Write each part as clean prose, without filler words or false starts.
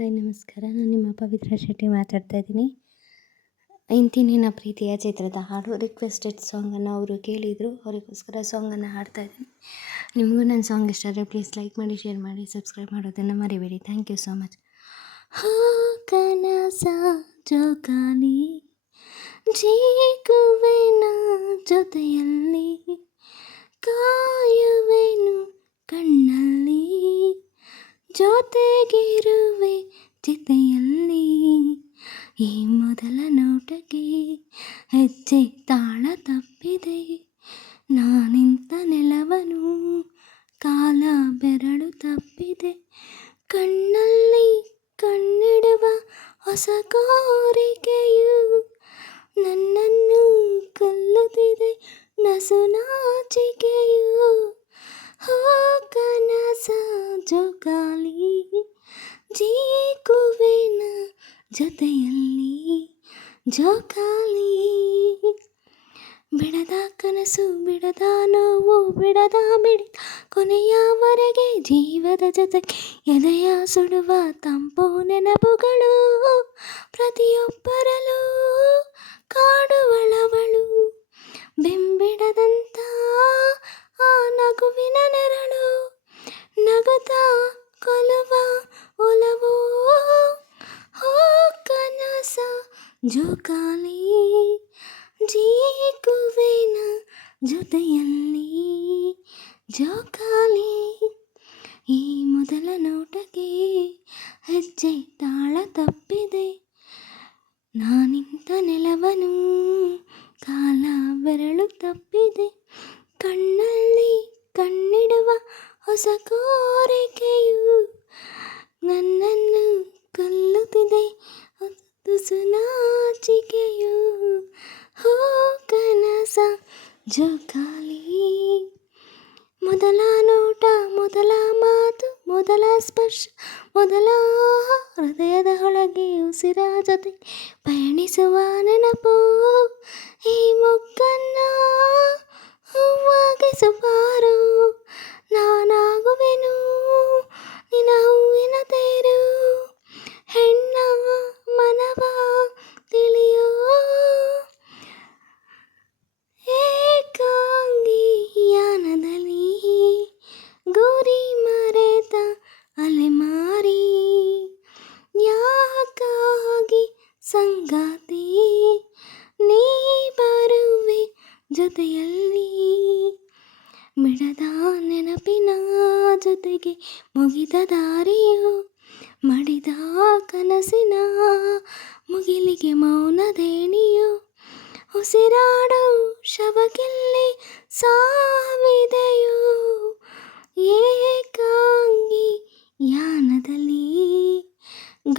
Hi ನಮಸ್ಕಾರ. ನಾನು ನಿಮ್ಮ ಪವಿತ್ರ ಶೆಟ್ಟಿ ಮಾತಾಡ್ತಾ ಇದ್ದೀನಿ. ಇಂತಿ ನಿನ್ನ ಪ್ರೀತಿಯ ಚಿತ್ರದ ಹಾಡು ರಿಕ್ವೆಸ್ಟೆಡ್ ಸಾಂಗನ್ನು ಅವರು ಕೇಳಿದರು. ಅವರಿಗೋಸ್ಕರ ಸಾಂಗನ್ನು ಹಾಡ್ತಾ ಇದ್ದೀನಿ. ನಿಮಗೂ ನನ್ನ ಸಾಂಗ್ ಇಷ್ಟ ಆದರೆ ಪ್ಲೀಸ್ ಲೈಕ್ ಮಾಡಿ, ಶೇರ್ ಮಾಡಿ, ಸಬ್ಸ್ಕ್ರೈಬ್ ಮಾಡೋದನ್ನು ಮರಿಬೇಡಿ. Thank you so much. ಕನಸ ಜೋಕಾಲಿ ಜೀಗುವೆನ ಜೊತೆಯಲ್ಲಿ ಕಾಯುವೆನು ಕಣ್ಣಲ್ಲಿ ಜೊತೆಗಿರುವೆ ಚಿತೆಯಲ್ಲಿ ಈ ಮೊದಲ ನೋಟಕ್ಕೆ ಹೆಜ್ಜೆ ತಾಳ ತಪ್ಪಿದೆ ನಾನಿಂತ ನೆಲವನು ಕಾಲ ಬೆರಳು ತಪ್ಪಿದೆ ಕಣ್ಣಲ್ಲಿ ಕಣ್ಣಿಡುವ ಹೊಸ ಕೋರಿಕೆಯು ನನ್ನನ್ನು ಕೊಲ್ಲುತ್ತಿದೆ ನಸು ನಾಚಿಕೆಯು ಕನಸ ಜೋಕಾಲಿ ಜೀಗುವೆನ ಜೊತೆಯಲ್ಲಿ ಜೋಕಾಲಿ ಬಿಡದ ಕನಸು ಬಿಡದ ನೋವು ಬಿಡದ ಬಿಡಿದ ಕೊನೆಯವರೆಗೆ ಜೀವದ ಜೊತೆಗೆ ಎದೆಯ ಸುಡುವ ತಂಪು ನೆನಪುಗಳು ಪ್ರತಿಯೊಬ್ಬರಲ್ಲೂ ಕಾಡುವಳವಳು ಬೆಂಬಿಡದಂತ ಆ ನಗುವಿನ ನೆರಳು ನಗುತ್ತಾ ಕೊಲುವ ಒಲವು ಕನಸ ಜೋಕಾಲಿ ಜೀಗುವೆನ ಜೊತೆಯಲ್ಲಿ ಜೋಕಾಲಿ ಈ ಮೊದಲ ನೋಟಕ್ಕೆ ಹೆಜ್ಜೆ ತಾಳ ತಪ್ಪಿದೆ ನಾನಿಂತ ನೆಲವನು ಕಾಲ ಬೆರಳು ತಪ್ಪಿದೆ ಕಣ್ಣಲ್ಲಿ ಕಣ್ಣಿಡುವ ಹೊಸ ಕೋರಿಕೆಯು ನನ್ನನ್ನು ಕೊಲ್ಲುತ್ತಿದೆ ತುಸು ನಾಚಿಕೆಯು ಕನಸ ಜೋಕಾಲಿ ಮೊದಲ ನೋಟ ಮೊದಲ ಮಾತು ಮೊದಲ ಸ್ಪರ್ಶ ಮೊದಲ ಹೃದಯದ ಒಳಗೆ ಉಸಿರ ಜೊತೆ ಪಯಣಿಸುವ ನೆನಪು ಈ ಮೊಗ್ಗನ್ನ ಹೂವಾಗಿಸುವಾರು ನಾನಾಗುವೆನು ನಿನ್ನ ಹೂವಿನ ತೇರು ಹೆಣ್ಣ ಮನವ ತಿಳಿಯೋ ಏಕಾಂಗಿ ಯಾನದಲ್ಲಿ ಗುರಿ ಮರೆತ ಅಲೆಮಾರಿ ಯಾಕಾಗಿ ಸಂಗಾತಿ ನೀ ಬರುವೆ ಜೊತೆಯಲ್ಲಿ ಬಿಡದ ನೆನಪಿನ ಜೊತೆಗೆ ಮುಗಿದ ದಾರಿಯು ಮಡಿದ ಕನಸಿನ ಮುಗಿಲಿಗೆ ಮೌನದೇಣಿಯು ಉಸಿರಾಡೋ ಶವಕ್ಕೆಲ್ಲಿ ಸಾವಿದೆಯೋ ಏಕಾಂಗಿ ಯಾನದಲ್ಲಿ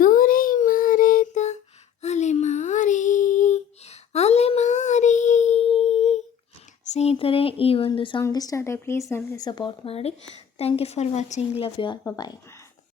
ಗುರಿ ಮರೆತ ಅಲೆಮಾರಿ ಸ್ನೇಹಿತರೆ, ಈ ಒಂದು ಸಾಂಗ್ ಇಷ್ಟ ಆದರೆ ಪ್ಲೀಸ್ ನನಗೆ ಸಪೋರ್ಟ್ ಮಾಡಿ. Thank you for watching. Love you all. Bye.